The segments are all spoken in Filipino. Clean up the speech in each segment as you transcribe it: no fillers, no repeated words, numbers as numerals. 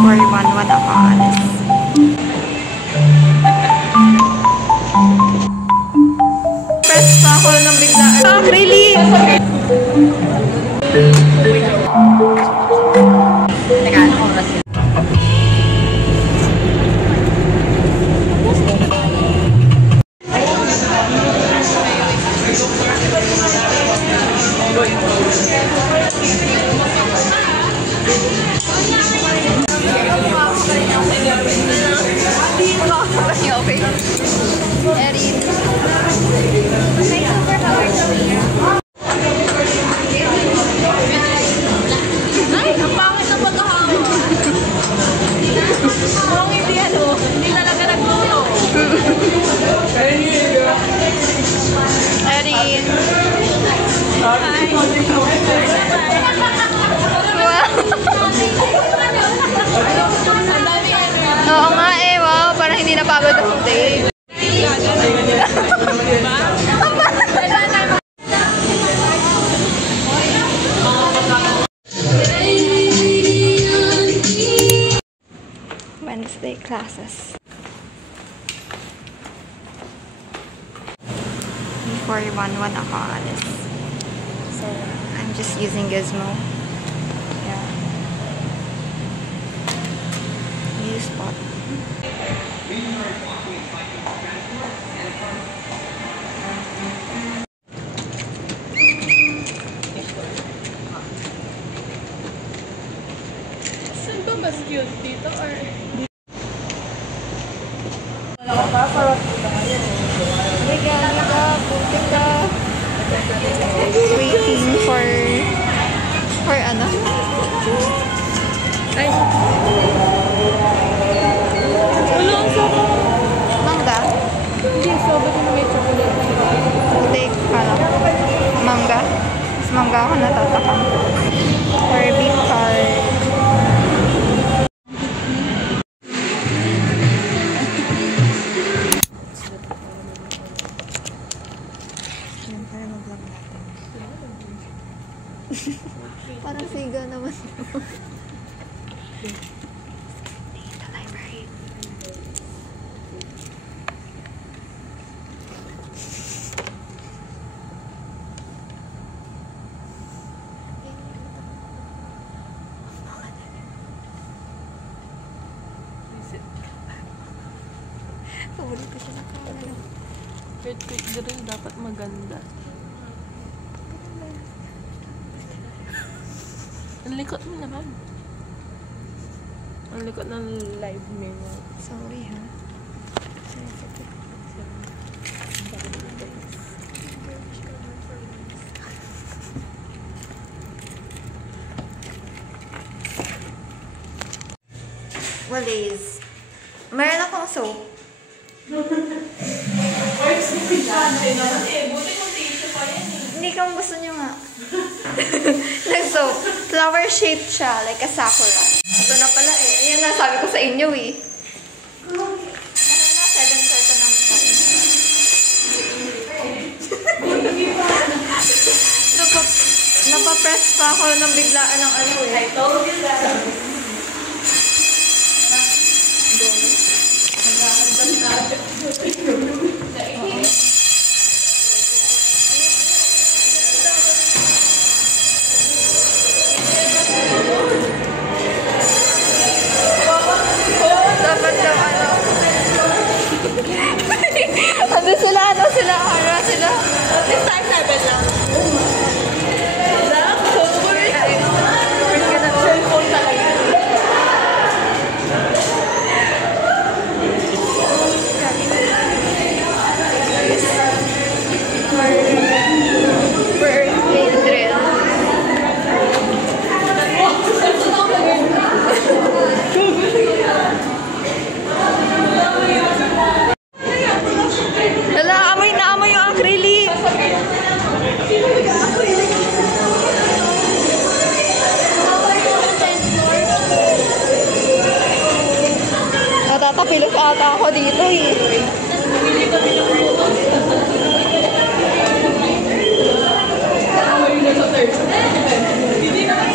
41 wala ka alis. Press pa ako ng biglaan. Ah, really? Teka, ano oras yun? Oo nga eh, wow, parang hindi napagod ako day. Wednesday classes. 41 wala ka alis. So, I'm just using Gizmo. Yeah. New spot. Saan ba mas cute dito or? Waiting for ano? Ay! Wala ang soba! Mangga? Hindi, soba din may chocolate. Take, ano? Mangga? Mas mangga ako natatakam. Or beef card. Parang siga naman. The library. Paborito siya na kamera. Wait, rin dapat maganda. Ang likot mo naman. Ang likot ng live menu. Sorry ha. Walis. Meron akong soap. Hindi kang gusto nyo nga. Nag-soap. Flower shaped siya. Like a sakura. Ito na pala eh. Ayan na, sabi ko sa inyo eh. Parang na, 7 peso namin sa akin. Napapress pa ako ng biglaan ng ano eh. I told you that. Dapat daw ano. Ano sila? This time 7 lang. Natatapilos ata ako dito eh. Hindi naman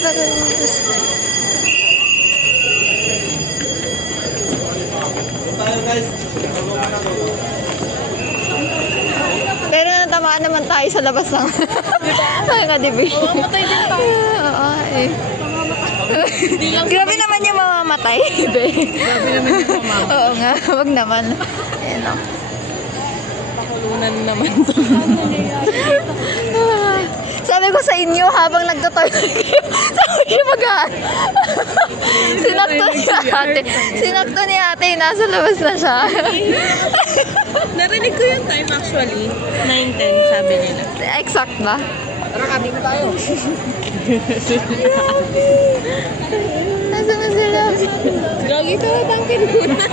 Pero natamaan naman tayo sa labas lang. Ay nga, diba? Mamamatay din tayo. Oo, eh. Grabe naman yung mamamatay. Grabe naman yung mamamatay. Oo nga, wag naman. Ayan o. Pakulunan naman to. Sabi ko sa inyo, habang nagtotoilet sabi ko mag-aan. Sinakto ni ate, nasa labas na siya. Narinig ko yung time actually. 9:10 sabi nila. Exact ba? Tara, kabing na tayo. Nasaan na sila? Gagi ka na tangkin muna.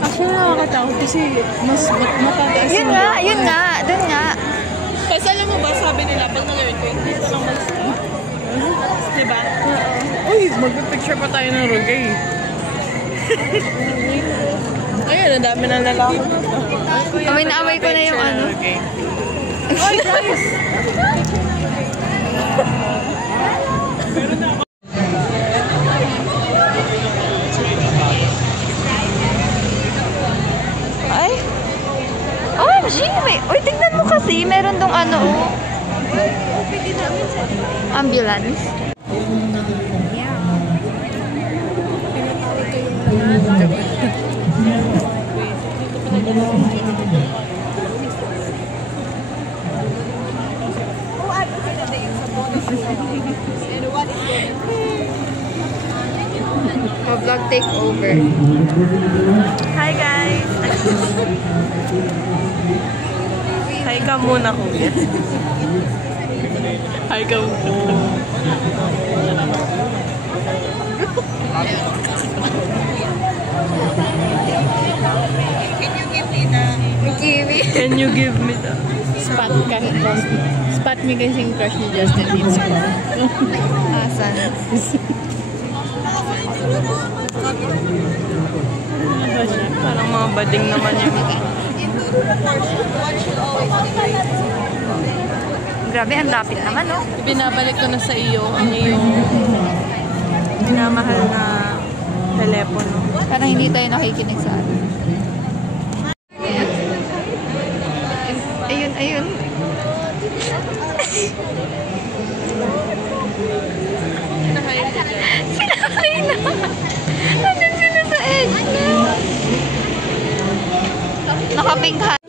Actually nakakatakot kasi mas matataas. Yun nga, dun nga. Kasi alam mo ba, sabi nila, pag nag-earthquake, dito lang mag-stop. Diba? Uy, mag-picture pa tayo ng Rogay. Ayun, ang dami na lalaki na to. Amoy na amoy ko na yung ano. Oy, guys! Ay! OMG! Uy, tignan mo kasi. Meron dong ano. Ambulance. Vlog takeover. Hi, guys! Hi ka muna, kuya. Hi ka muna. Can you give me the spot ka? Spot me kasi yung crush ni Justin Bieber. Asan? Parang mga bading naman yun. Grabe, ang lapit naman, no? Binabalik ko na sa iyo ang iyong minamahal na telepono. Parang hindi tayo nakikinig sa ano. Ayun, ayun. Sinakay na. Nandun sila sa edge na. Nakapink hat.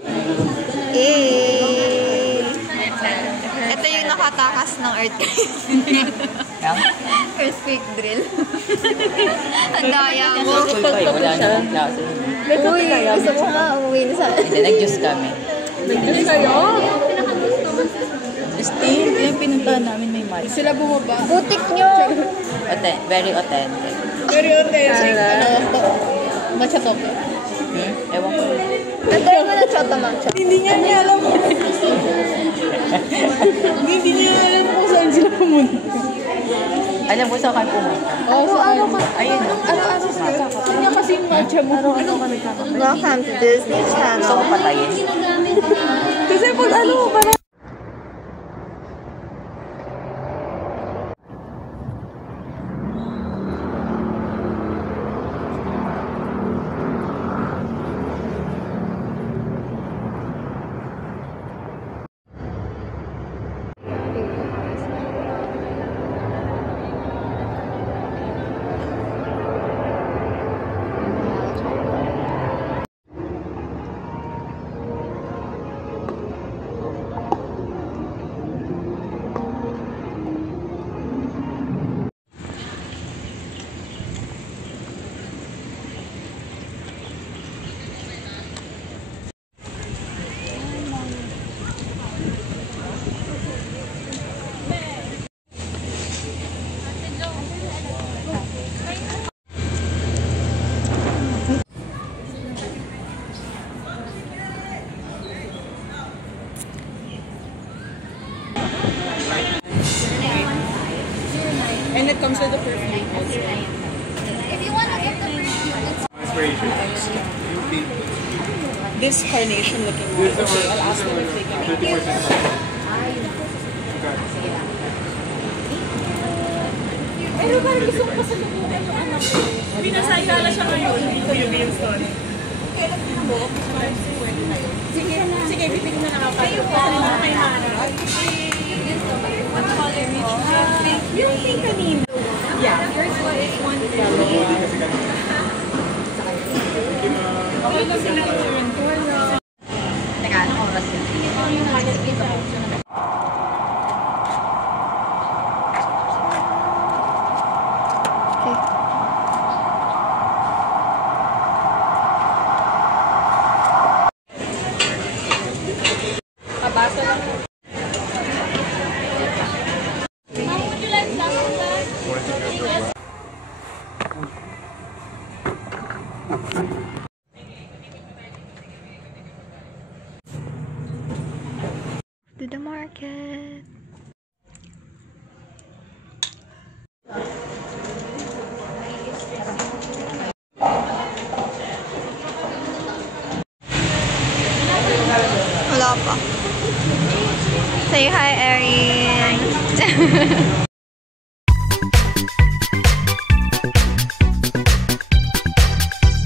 Ito yung nakatakas ng earthquake. Earthquake drill. Ang daya mo. Wala namang klase. Uy, gusto mo nga umuwi na sa Hindi, nag-juice kami. Nag-juice kayo? Still, yung pinuntahan namin may match. Sila bumaba. butik nyo. Very authentic. Very authentic. Matcha to. Ewan ko. Nagkaroon mo na chota matcha. Hindi niya alam. Hindi niya alam kung saan sila pumunta. Alam mo saan kayo pumunta? Araw-araw ka. Ayun. Araw-araw ka. Kanya kasi yung matcha mo. Araw-araw ka nagkakapit. Welcome to Disney Gusto Channel. ko patayin. Kasi pag ano, parang and it comes with the perfume also. If you want to get the This carnation looking one. Okay, I'll ask them if they can. gusto ko pasalubungan yung anak ko. Pinasagala siya ngayon, hindi ko yung Winston. Kailan mo? Sige, sige, bibigyan na lang ako. Kayo po, kay Hana. Yung pink kanina. Yeah. Yours is one okay na sila turn. Teka, anong oras yun? Okay. Kabasa lang. To the market. Wala pa. Say hi, Erin.